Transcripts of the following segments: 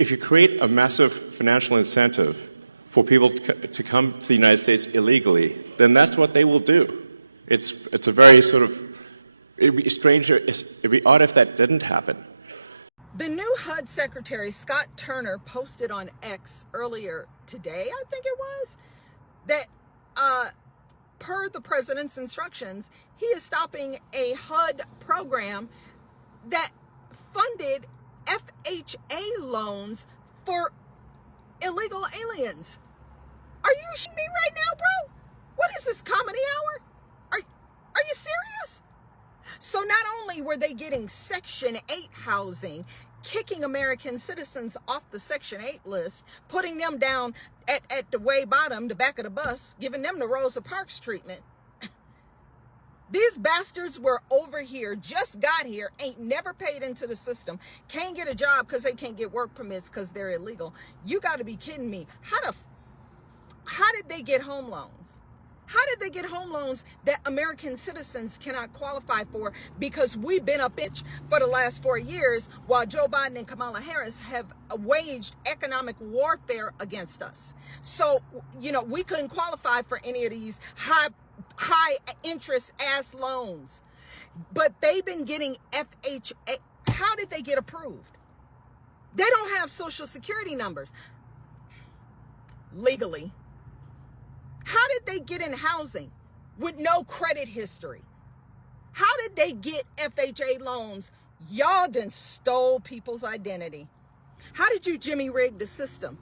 If you create a massive financial incentive for people to come to the United States illegally, then that's what they will do. It's a very sort of, it'd be strange, it'd be odd if that didn't happen. The new HUD Secretary, Scott Turner, posted on X earlier today, I think it was, that per the president's instructions, he is stopping a HUD program that funded FHA loans for illegal aliens. Are you shitting me right now, bro? What is this, comedy hour? Are you serious? So not only were they getting Section 8 housing, kicking American citizens off the Section 8 list, putting them down at the way bottom, the back of the bus, giving them the Rosa Parks treatment. These bastards were over here, just got here, ain't never paid into the system, can't get a job because they can't get work permits because they're illegal. You got to be kidding me. How did they get home loans? How did they get home loans that American citizens cannot qualify for because we've been up itch for the last 4 years while Joe Biden and Kamala Harris have waged economic warfare against us? So, you know, we couldn't qualify for any of these high interest ass loans, but they've been getting FHA. How did they get approved? They don't have social security numbers legally. How did they get in housing with no credit history? How did they get FHA loans? Y'all done stole people's identity. How did you Jimmy rig the system?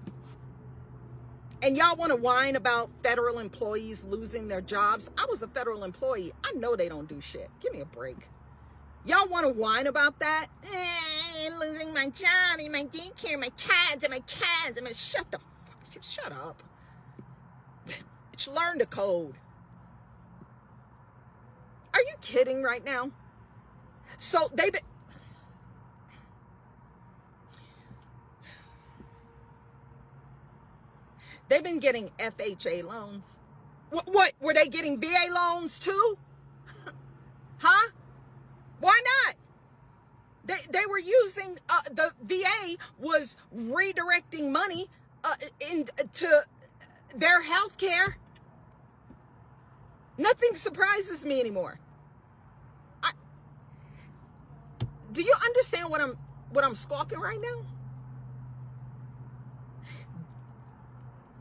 And y'all want to whine about federal employees losing their jobs? I was a federal employee. I know they don't do shit. Give me a break. Y'all want to whine about that? Losing my job and my daycare, my kids. Shut up. Learn to code. Are you kidding right now? So they've been getting FHA loans. What were they getting VA loans too? Huh? Why not? They were using the VA was redirecting money into their health care. Nothing surprises me anymore. Do you understand what I'm squawking right now?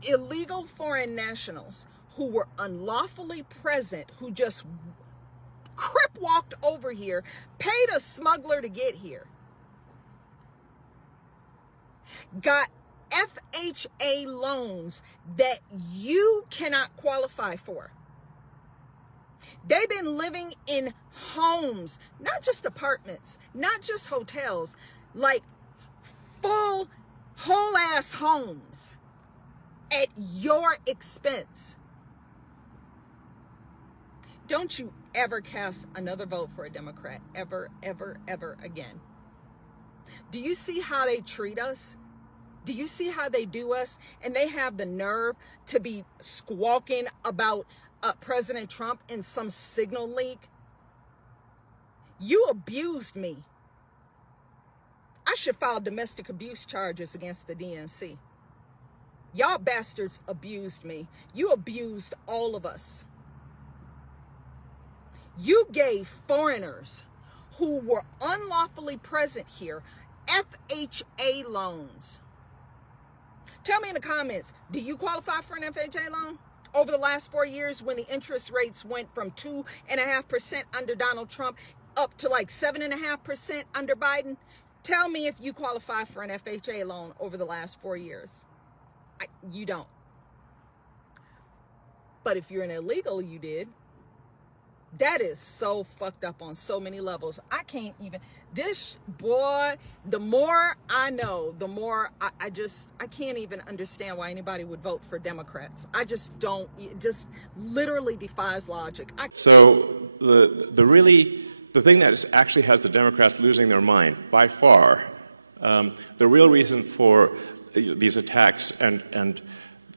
Illegal foreign nationals who were unlawfully present, who just crip walked over here, paid a smuggler to get here, got FHA loans that you cannot qualify for. They've been living in homes, not just apartments, not just hotels, like full, whole ass homes at your expense. Don't you ever cast another vote for a Democrat, ever, ever, ever again. Do you see how they treat us? Do you see how they do us? And they have the nerve to be squawking about President Trump in some signal leak. You abused me. I should file domestic abuse charges against the DNC. Y'all bastards abused me. You abused all of us. You gave foreigners who were unlawfully present here FHA loans. Tell me in the comments, do you qualify for an FHA loan? Over the last 4 years, when the interest rates went from 2.5% under Donald Trump up to like 7.5% under Biden, tell me if you qualify for an FHA loan over the last 4 years. You don't. But if you're an illegal, you did. That is so fucked up on so many levels. I can't even, this boy, the more I know, the more I can't even understand why anybody would vote for Democrats. I just don't, it just literally defies logic. So the thing that actually has the Democrats losing their mind by far, the real reason for these attacks and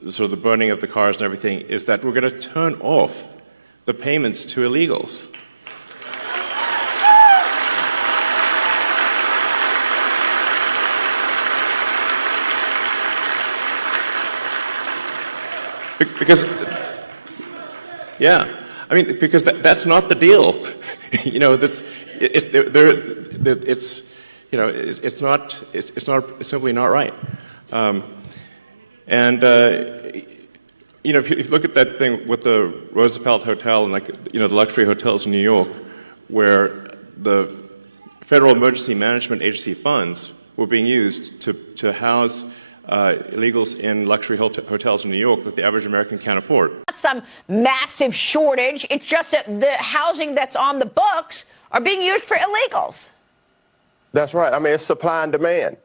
sort of the burning of the cars and everything is that we're going to turn off the payments to illegals. Because, yeah, I mean, because that's not the deal. You know, it's simply not right. You know, if you look at that thing with the Roosevelt Hotel and, like, you know, the luxury hotels in New York, where the Federal Emergency Management Agency funds were being used to house illegals in luxury hotels in New York that the average American can't afford. Not some massive shortage. It's just that the housing that's on the books are being used for illegals. That's right. I mean, it's supply and demand.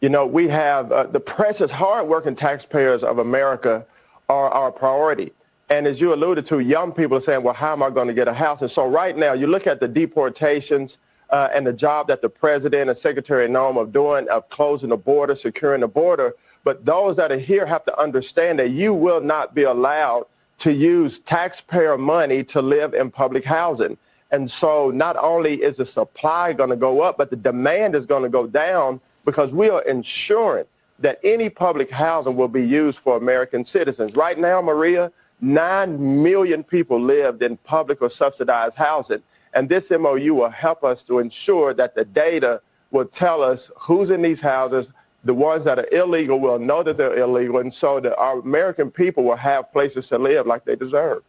You know, we have the precious, hardworking taxpayers of America are our priority. And as you alluded to, young people are saying, well, how am I going to get a house? And so right now, you look at the deportations and the job that the president and Secretary Noem are doing of closing the border, securing the border. But those that are here have to understand that you will not be allowed to use taxpayer money to live in public housing. And so not only is the supply going to go up, but the demand is going to go down, because we are ensuring that any public housing will be used for American citizens. Right now, Maria, 9 million people lived in public or subsidized housing. And this MOU will help us to ensure that the data will tell us who's in these houses. The ones that are illegal will know that they're illegal. And so that our American people will have places to live like they deserve.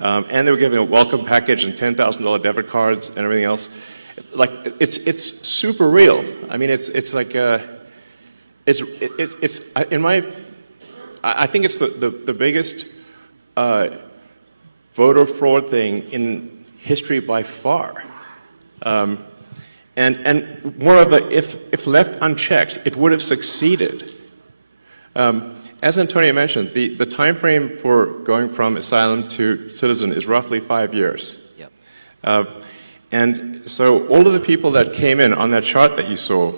And they were giving a welcome package and $10,000 debit cards and everything else. Like, it's super real. I mean, it's like, I think it's the biggest voter fraud thing in history by far. And moreover, if left unchecked, it would have succeeded. As Antonio mentioned, the time frame for going from asylum to citizen is roughly 5 years. Yep. And so all of the people that came in on that chart that you saw,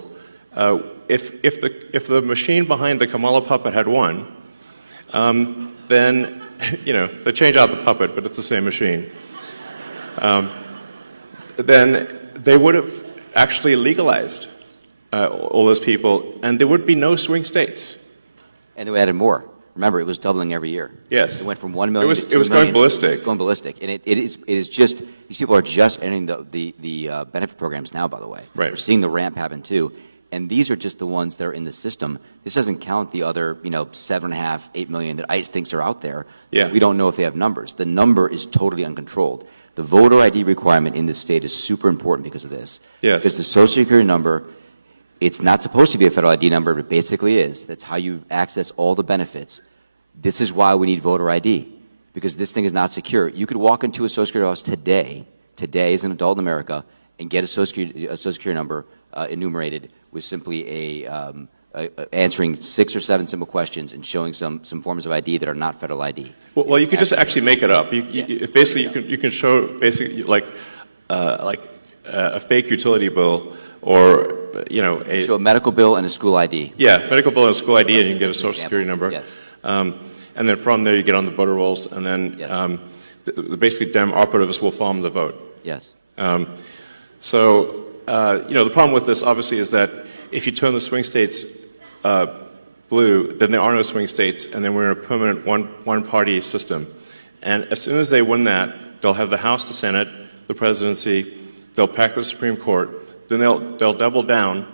if the machine behind the Kamala puppet had won, then, you know, they change out the puppet, but it's the same machine. Then they would have actually legalized all those people, and there would be no swing states. And they added more. Remember, it was doubling every year. Yes. It went from 1 million to 2 million. It was going ballistic. Going ballistic. And it is just, these people are just entering the benefit programs now, by the way. Right. We're seeing the ramp happen too. And these are just the ones that are in the system. This doesn't count the other, 7.5, 8 million that ICE thinks are out there. Yeah. We don't know if they have numbers. The number is totally uncontrolled. The voter ID requirement in this state is super important because of this. Yes. Because the Social Security number, it's not supposed to be a federal ID number, but it basically is. That's how you access all the benefits. This is why we need voter ID, because this thing is not secure. You could walk into a Social Security office today as an adult in America, and get a Social Security number enumerated with simply answering 6 or 7 simple questions and showing some forms of ID that are not federal ID. Well, you could just actually make it up. Basically, you can show basically like a fake utility bill, or show a medical bill and a school ID. Yeah, medical bill and a school ID, and you can get a Social Security number. Yes. And then from there you get on the voter rolls, and then Yes. Basically Dem operatives will farm the vote. Yes. So the problem with this obviously is that if you turn the swing states blue, then there are no swing states, and then we're in a permanent one-party system. And as soon as they win that, they'll have the House, the Senate, the presidency, they'll pack the Supreme Court, then they'll double down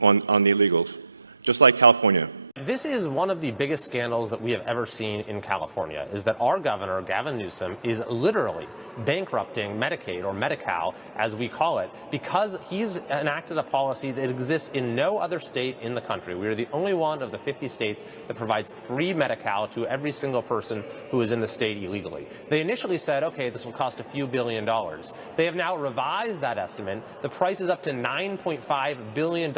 on the illegals, just like California. This is one of the biggest scandals that we have ever seen in California, is that our governor, Gavin Newsom, is literally bankrupting Medicaid, or Medi-Cal, as we call it, because he's enacted a policy that exists in no other state in the country. We are the only one of the 50 states that provides free Medi-Cal to every single person who is in the state illegally. They initially said, okay, this will cost a few $1 billion. They have now revised that estimate. The price is up to $9.5 billion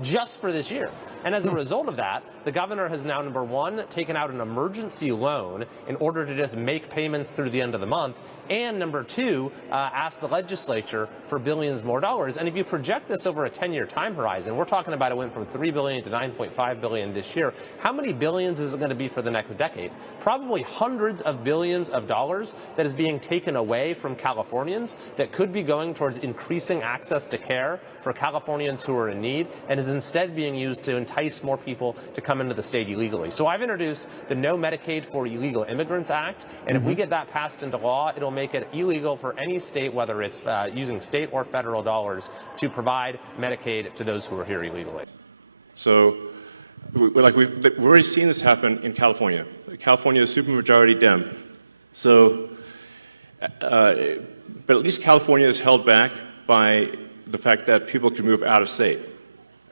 just for this year. And as a result of that, the governor has now, number one, taken out an emergency loan in order to just make payments through the end of the month, and number two, asked the legislature for billions more dollars. And if you project this over a 10-year time horizon, we're talking about it went from $3 billion to $9.5 billion this year. How many billions is it going to be for the next decade? Probably hundreds of billions of dollars that is being taken away from Californians that could be going towards increasing access to care for Californians who are in need, and is instead being used to entice more people to come into the state illegally. So I've introduced the No Medicaid for Illegal Immigrants Act, and if we get that passed into law, it'll make it illegal for any state, whether it's using state or federal dollars, to provide Medicaid to those who are here illegally. So, we've already seen this happen in California. California is supermajority Dem. So, but at least California is held back by the fact that people can move out of state.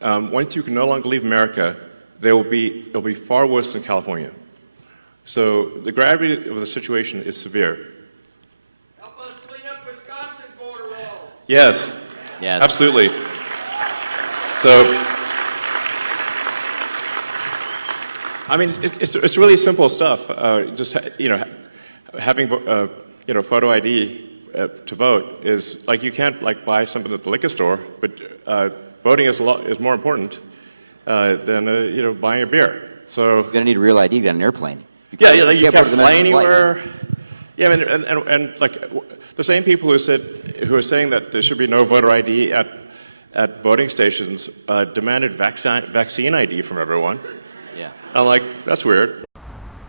Once you can no longer leave America, it'll be far worse than California. So the gravity of the situation is severe. Help us clean up Wisconsin's border wall. Yes. Yes. Absolutely. So, I mean, it's really simple stuff. Just having photo ID to vote is like you can't buy something at the liquor store, but voting is more important than buying a beer. So You're going to need a real ID to get on an airplane. you can't the fly next anywhere. Yeah, and the same people who are saying that there should be no voter ID at voting stations demanded vaccine ID from everyone. Yeah. I'm like, that's weird.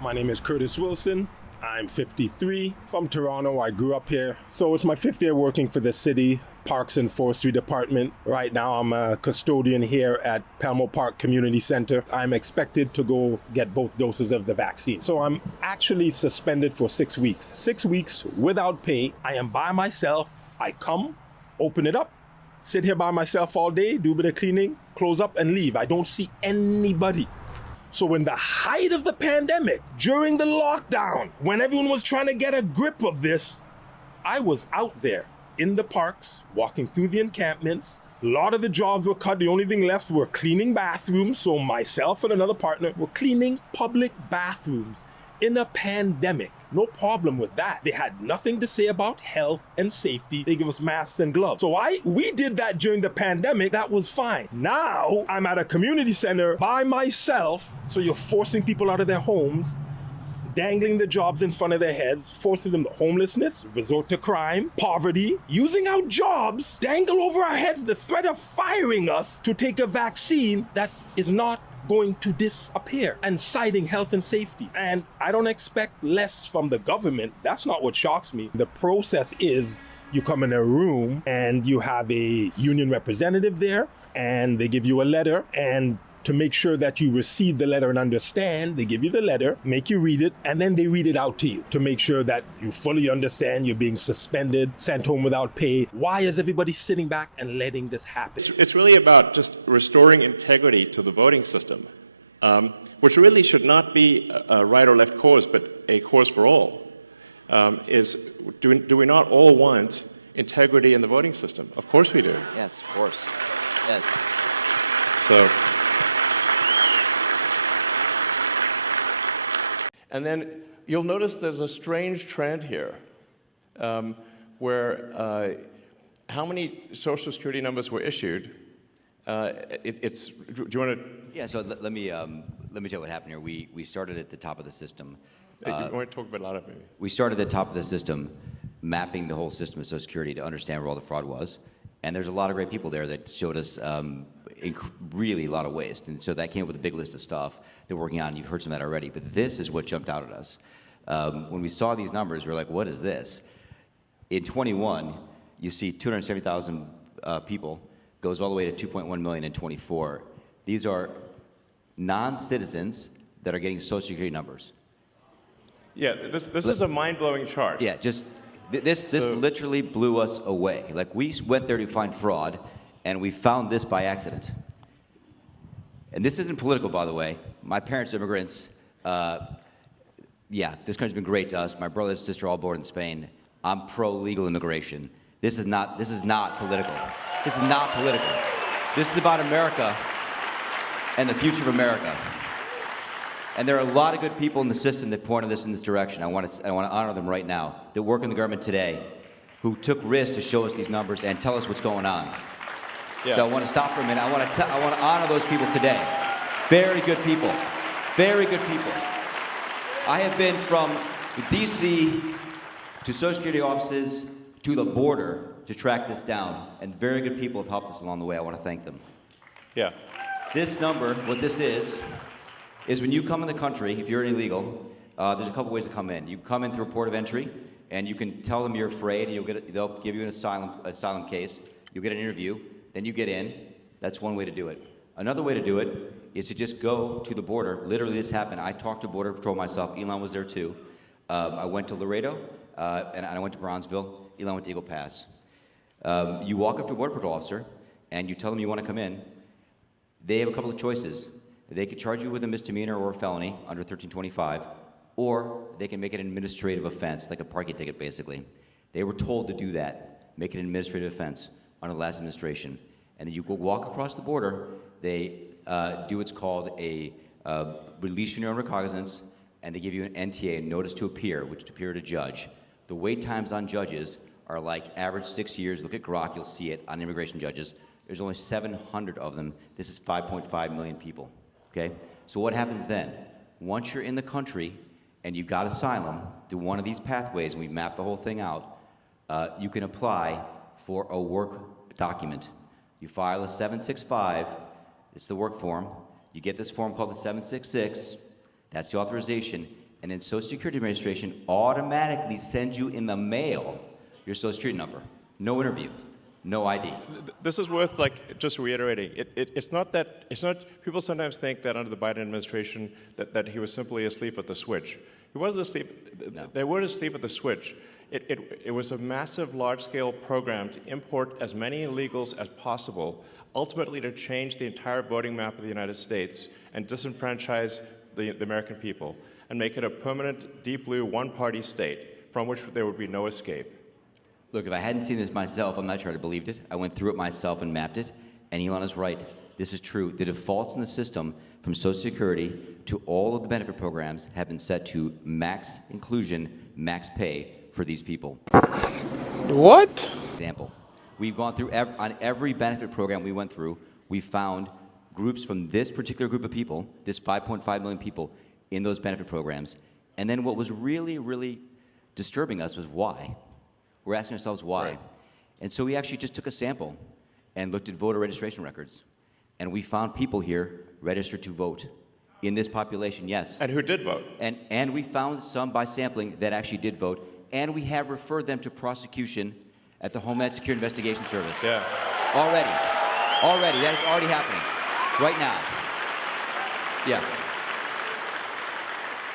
My name is Curtis Wilson. I'm 53, from Toronto. I grew up here. So it's my 5th year working for the city Parks and Forestry Department. Right now I'm a custodian here at Pelmo Park Community Center. I'm expected to go get both doses of the vaccine. So I'm actually suspended for 6 weeks. 6 weeks without pay. I am by myself. I come, open it up, sit here by myself all day, do a bit of cleaning, close up and leave. I don't see anybody. So in the height of the pandemic, during the lockdown, when everyone was trying to get a grip of this, I was out there in the parks, walking through the encampments. A lot of the jobs were cut. The only thing left were cleaning bathrooms. So myself and another partner were cleaning public bathrooms in a pandemic. No problem with that. They had nothing to say about health and safety. They give us masks and gloves. So we did that during the pandemic. That was fine. Now I'm at a community center by myself. So you're forcing people out of their homes, dangling the jobs in front of their heads, forcing them to homelessness, resort to crime, poverty, using our jobs, dangle over our heads the threat of firing us to take a vaccine that is not going to disappear, and citing health and safety. And I don't expect less from the government. That's not what shocks me. The process is you come in a room and you have a union representative there and they give you a letter, and to make sure that you receive the letter and understand, they give you the letter, make you read it, and then they read it out to you to make sure that you fully understand you're being suspended, sent home without pay. Why is everybody sitting back and letting this happen? It's really about just restoring integrity to the voting system, which really should not be a right or left cause, but a cause for all. Do we not all want integrity in the voting system? Of course we do. Yes, of course. Yes. So. And then you'll notice there's a strange trend here where how many Social Security numbers were issued. Do you want to? Yeah, so let me tell you what happened here. We started at the top of the system. You want to talk about a lot of maybe? We started at the top of the system, mapping the whole system of Social Security to understand where all the fraud was. And there's a lot of great people there that showed us really a lot of waste. And so that came up with a big list of stuff they're working on. You've heard some of that already. But this is what jumped out at us. When we saw these numbers, we were like, what is this? In 21, you see 270,000 people, goes all the way to 2.1 million in 24. These are non-citizens that are getting Social Security numbers. Yeah, this is a mind-blowing chart. Yeah, just this literally blew us away. Like, we went there to find fraud, and we found this by accident. And this isn't political, by the way. My parents are immigrants. Yeah, this country's been great to us. My brother and sister all born in Spain. I'm pro-legal immigration. This is not political. This is not political. This is about America and the future of America. And there are a lot of good people in the system that pointed us in this direction. I want to honor them right now, that work in the government today, who took risks to show us these numbers and tell us what's going on. Yeah. So I want to stop for a minute. I want to honor those people today. Very good people. Very good people. I have been from D.C. to Social Security offices to the border to track this down, and very good people have helped us along the way. I want to thank them. Yeah. This number, what this is when you come in the country, if you're an illegal, there's a couple ways to come in. You come in through a port of entry, and you can tell them you're afraid, and they'll give you an asylum case. You'll get an interview, then you get in. That's one way to do it. Another way to do it is to just go to the border. Literally, this happened. I talked to Border Patrol myself. Elon was there too. I went to Laredo, and I went to Bronzeville. Elon went to Eagle Pass. You walk up to a Border Patrol officer, and you tell them you want to come in. They have a couple of choices. They could charge you with a misdemeanor or a felony under 1325, or they can make it an administrative offense, like a parking ticket, basically. They were told to do that, make it an administrative offense under the last administration. And then you go walk across the border, they do what's called a release from your own recognizance, and they give you an NTA, a notice to appear, which to appear to judge. The wait times on judges are like average 6 years. Look at Grok, you'll see it on immigration judges. There's only 700 of them. This is 5.5 million people, okay? So what happens then? Once you're in the country and you got asylum through one of these pathways, and we mapped the whole thing out, you can apply for a work document. You file a 765, it's the work form. You get this form called the 766, that's the authorization, and then Social Security Administration automatically sends you in the mail your Social Security number. No interview. No ID. This is worth just reiterating. It's not people sometimes think that under the Biden administration that he was simply asleep at the switch. He wasn't asleep. No. They weren't asleep at the switch. It was a massive, large-scale program to import as many illegals as possible, ultimately to change the entire voting map of the United States and disenfranchise the American people and make it a permanent, deep blue, one-party state from which there would be no escape. Look, if I hadn't seen this myself, I'm not sure I'd have believed it. I went through it myself and mapped it, and Elon is right. This is true. The defaults in the system, from Social Security to all of the benefit programs, have been set to max inclusion, max pay for these people. What? Example. We've gone through, on every benefit program we went through, we found groups from this particular group of people, this 5.5 million people, in those benefit programs. And then what was really, really disturbing us was why. We're asking ourselves why. Right. And so we actually just took a sample and looked at voter registration records. And we found people here registered to vote in this population, yes. And who did vote. And we found some by sampling that actually did vote. And we have referred them to prosecution at the Homeland Security Investigation Service. Yeah. Already. That is already happening. Right now. Yeah.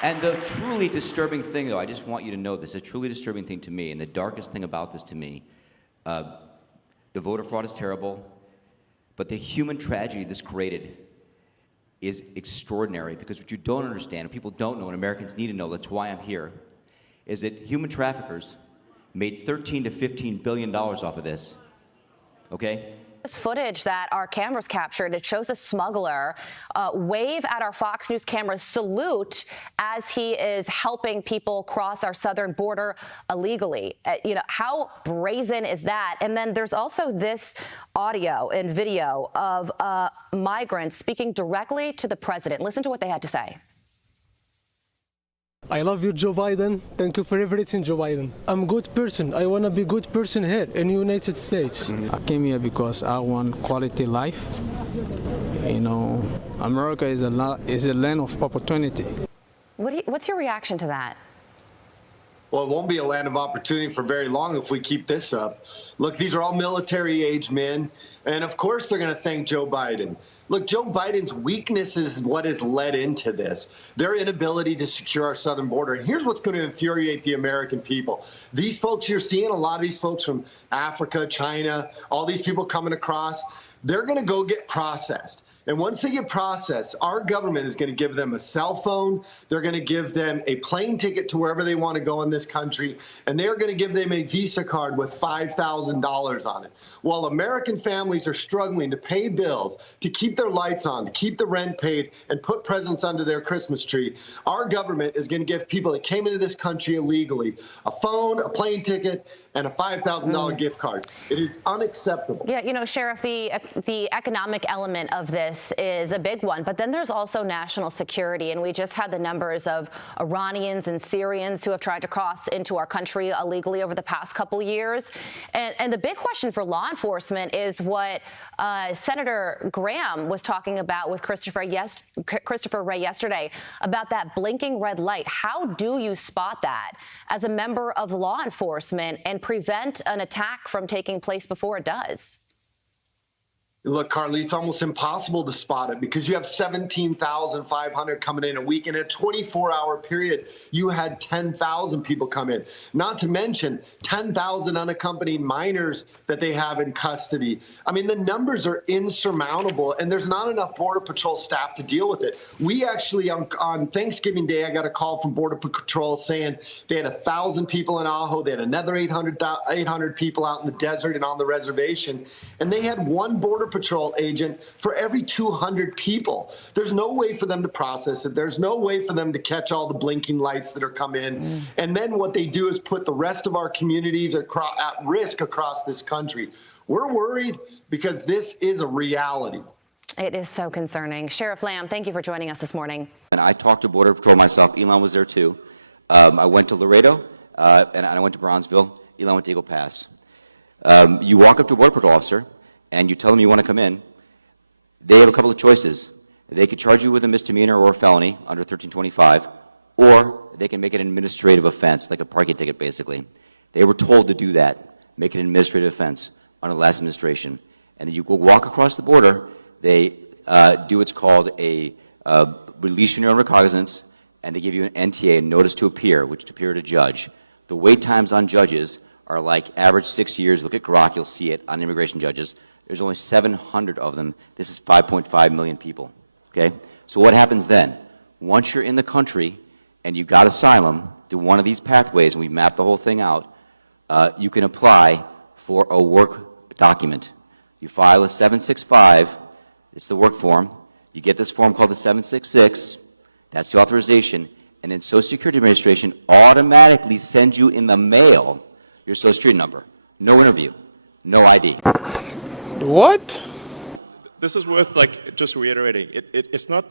And the truly disturbing thing, though, I just want you to know this, a truly disturbing thing to me, and the darkest thing about this to me, the voter fraud is terrible, but the human tragedy this created is extraordinary, because what you don't understand, and people don't know, and Americans need to know, that's why I'm here, is that human traffickers made $13 to $15 billion off of this, okay? This footage that our cameras captured, it shows a smuggler wave at our Fox News cameras, salute as he is helping people cross our southern border illegally. How brazen is that? And then there's also this audio and video of migrants speaking directly to the president. Listen to what they had to say. I love you, Joe Biden. Thank you for everything, Joe Biden. I'm a good person. I want to be a good person here in the United States. I came here because I want quality life. America is a land of opportunity. What's your reaction to that? Well, it won't be a land of opportunity for very long if we keep this up. Look, these are all military-age men, and of course they're going to thank Joe Biden. Look, Joe Biden's weakness is what has led into this. Their inability to secure our southern border. And here's what's going to infuriate the American people. These folks you're seeing, a lot of these folks from Africa, China, all these people coming across, they're going to go get processed. And once they get processed, our government is going to give them a cell phone. They're going to give them a plane ticket to wherever they want to go in this country. And they're going to give them a Visa card with $5,000 on it. While American families are struggling to pay bills, to keep their lights on, to keep the rent paid, and put presents under their Christmas tree, our government is going to give people that came into this country illegally a phone, a plane ticket, and a $5,000 gift card. It is unacceptable. Yeah, Sheriff, the economic element of this this is a big one, but then there's also national security, and we just had the numbers of Iranians and Syrians who have tried to cross into our country illegally over the past couple years. And the big question for law enforcement is what Senator Graham was talking about with Christopher Wray yesterday about that blinking red light. How do you spot that as a member of law enforcement and prevent an attack from taking place before it does? Look, Carly, it's almost impossible to spot it because you have 17,500 coming in a week. In a 24-hour period, you had 10,000 people come in, not to mention 10,000 unaccompanied minors that they have in custody. I mean, the numbers are insurmountable, and there's not enough Border Patrol staff to deal with it. We actually, on Thanksgiving Day, I got a call from Border Patrol saying they had 1,000 people in Ajo. They had another 800 people out in the desert and on the reservation, and they had one Border Patrol agent for every 200 people. There's no way for them to process it. There's no way for them to catch all the blinking lights that are come in. And then what they do is put the rest of our communities at risk across this country. We're worried because this is a reality. It is so concerning. Sheriff Lamb, thank you for joining us this morning. And I talked to Border Patrol myself. Elon was there too. I went to Laredo and I went to Bronzeville. Elon went to Eagle Pass. You walk up to a Border Patrol officer and you tell them you want to come in, they have a couple of choices. They could charge you with a misdemeanor or a felony under 1325, or they can make it an administrative offense, like a parking ticket, basically. They were told to do that, make it an administrative offense under the last administration. And then you go walk across the border, they do what's called a release your own recognizance, and they give you an NTA, a notice to appear, which to appear at a judge. The wait times on judges are like average 6 years. Look at Grok, you'll see it on immigration judges. There's only 700 of them. This is 5.5 million people, okay? So what happens then? Once you're in the country and you got asylum through one of these pathways, and we mapped the whole thing out, you can apply for a work document. You file a 765, it's the work form. You get this form called the 766, that's the authorization, and then Social Security Administration automatically sends you in the mail your Social Security number. No interview, no ID. What? This is worth just reiterating. It's not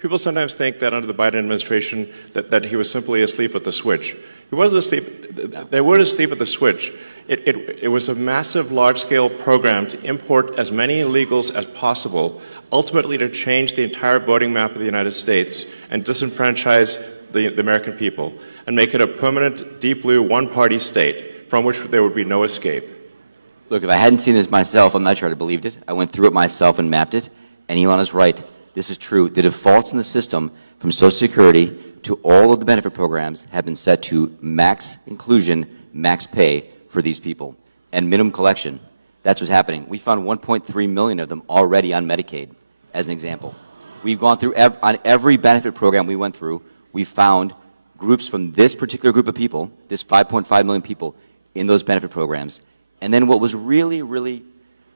people sometimes think that under the Biden administration that he was simply asleep at the switch. He wasn't asleep. They weren't asleep at the switch. It was a massive, large-scale program to import as many illegals as possible, ultimately to change the entire voting map of the United States and disenfranchise the American people and make it a permanent, deep blue, one-party state from which there would be no escape. Look, if I hadn't seen this myself, I'm not sure I'd have believed it. I went through it myself and mapped it, and Elon is right. This is true. The defaults in the system from Social Security to all of the benefit programs have been set to max inclusion, max pay for these people, and minimum collection. That's what's happening. We found 1.3 million of them already on Medicaid, as an example. We've gone through, on every benefit program we went through, we found groups from this particular group of people, this 5.5 million people, in those benefit programs. And then what was really, really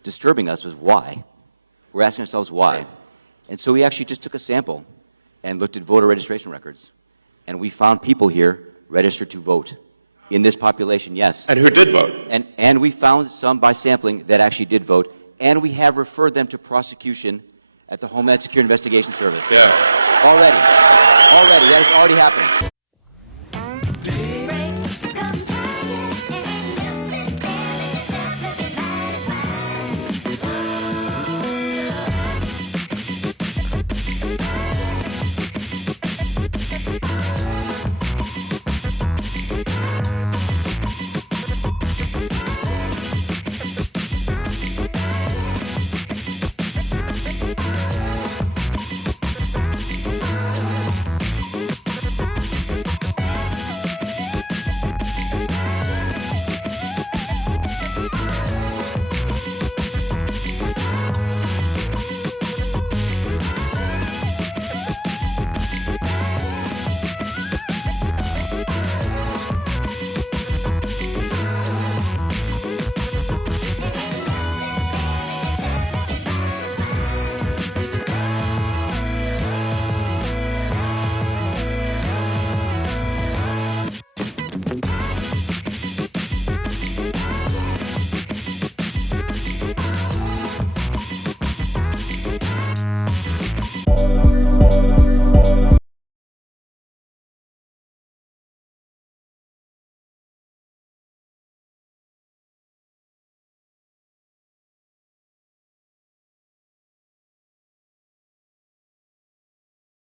disturbing us was why. We're asking ourselves why. And so we actually just took a sample and looked at voter registration records. And we found people here registered to vote in this population, yes. And who did vote. And we found some by sampling that actually did vote. And we have referred them to prosecution at the Homeland Security Investigation Service. Yeah. Already. That is already happening.